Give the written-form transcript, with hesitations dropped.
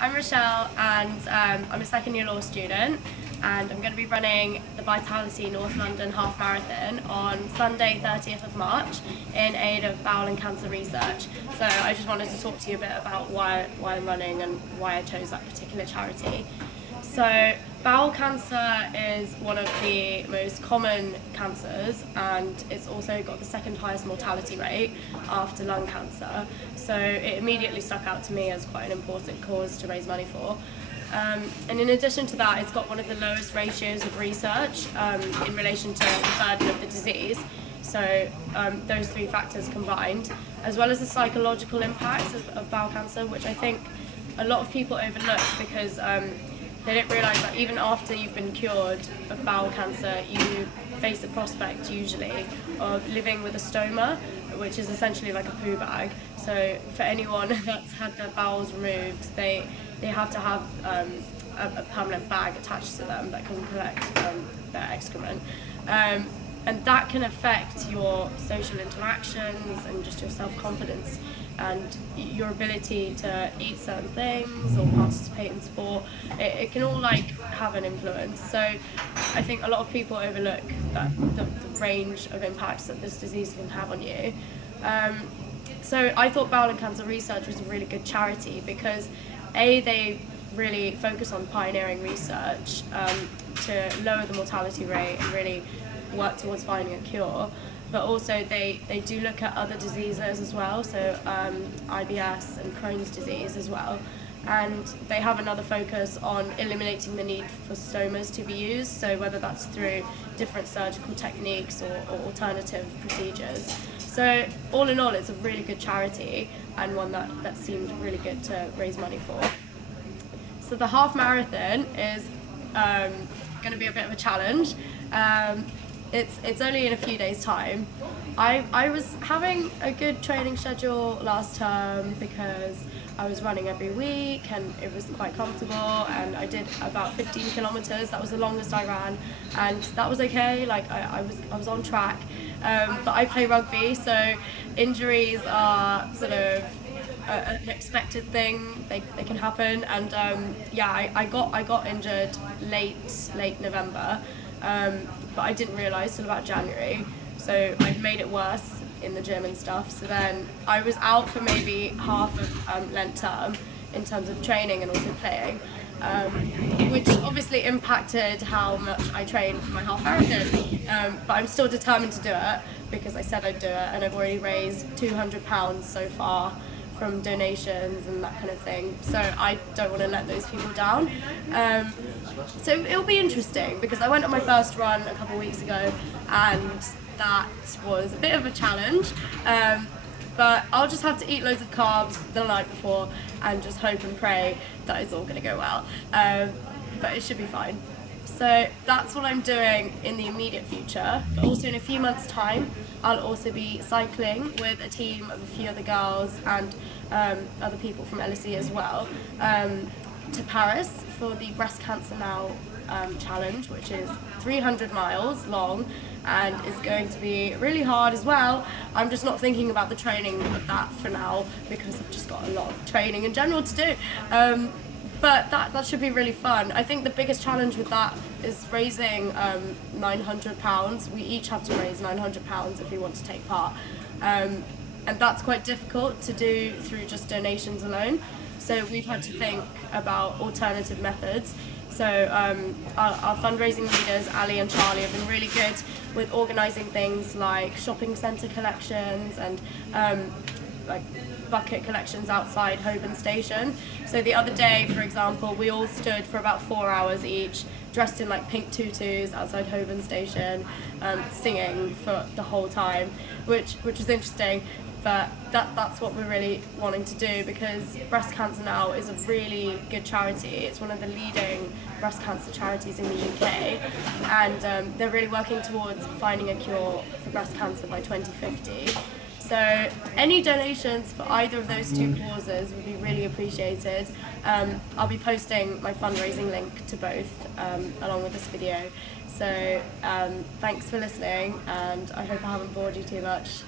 I'm Rochelle and I'm a second year law student, and I'm going to be running the Vitality North London Half Marathon on Sunday 30th of March in aid of bowel and cancer research. So I just wanted to talk to you a bit about why I'm running and why I chose that particular charity. So bowel cancer is one of the most common cancers, and it's also got the second highest mortality rate after lung cancer. So it immediately stuck out to me as quite an important cause to raise money for. And in addition to that, it's got one of the lowest ratios of research in relation to the burden of the disease. So those three factors combined, as well as the psychological impacts of bowel cancer, which I think a lot of people overlook because they don't realise that even after you've been cured of bowel cancer, you face the prospect usually of living with a stoma, which is essentially like a poo bag. So for anyone that's had their bowels removed, they have to have a permanent bag attached to them that can collect their excrement. And that can affect your social interactions and just your self-confidence and your ability to eat certain things or participate in sport. It can all have an influence. So I think a lot of people overlook the range of impacts that this disease can have on you. So I thought Bowel and Cancer Research was a really good charity because they really focus on pioneering research to lower the mortality rate and really work towards finding a cure, but also they do look at other diseases as well, so IBS and Crohn's disease as well, and they have another focus on eliminating the need for stomas to be used, so whether that's through different surgical techniques or alternative procedures. So all in all, it's a really good charity and one that seemed really good to raise money for. So the half marathon is going to be a bit of a challenge. It's only in a few days' time. I was having a good training schedule last term because I was running every week and it was quite comfortable, and I did about 15 kilometers. That was the longest I ran, and that was okay. I was on track. But I play rugby, so injuries are sort of an expected thing. They can happen, and I got injured late November. But I didn't realise till about January, so I'd made it worse in the gym and stuff. So then I was out for maybe half of Lent term in terms of training and also playing, which obviously impacted how much I trained for my half marathon. But I'm still determined to do it because I said I'd do it, and I've already raised £200 so far from donations and that kind of thing, so I don't want to let those people down. So it'll be interesting because I went on my first run a couple of weeks ago and that was a bit of a challenge, but I'll just have to eat loads of carbs the night before and just hope and pray that it's all going to go well, but it should be fine. So that's what I'm doing in the immediate future, but also in a few months' time I'll also be cycling with a team of a few other girls and other people from LSE as well to Paris for the Breast Cancer Now challenge, which is 300 miles long and is going to be really hard as well. I'm just not thinking about the training of that for now because I've just got a lot of training in general to do. But that should be really fun. I think the biggest challenge with that is raising £900. We each have to raise £900 if we want to take part. And that's quite difficult to do through just donations alone. So we've had to think about alternative methods. So our fundraising leaders, Ali and Charlie, have been really good with organising things like shopping centre collections and bucket collections outside Holborn Station. So the other day, for example, we all stood for about 4 hours each, dressed in pink tutus outside Holborn Station, singing for the whole time, which was interesting. But that's what we're really wanting to do because Breast Cancer Now is a really good charity. It's one of the leading breast cancer charities in the UK, and they're really working towards finding a cure for breast cancer by 2050. So any donations for either of those two causes would be really appreciated. I'll be posting my fundraising link to both along with this video. So thanks for listening, and I hope I haven't bored you too much.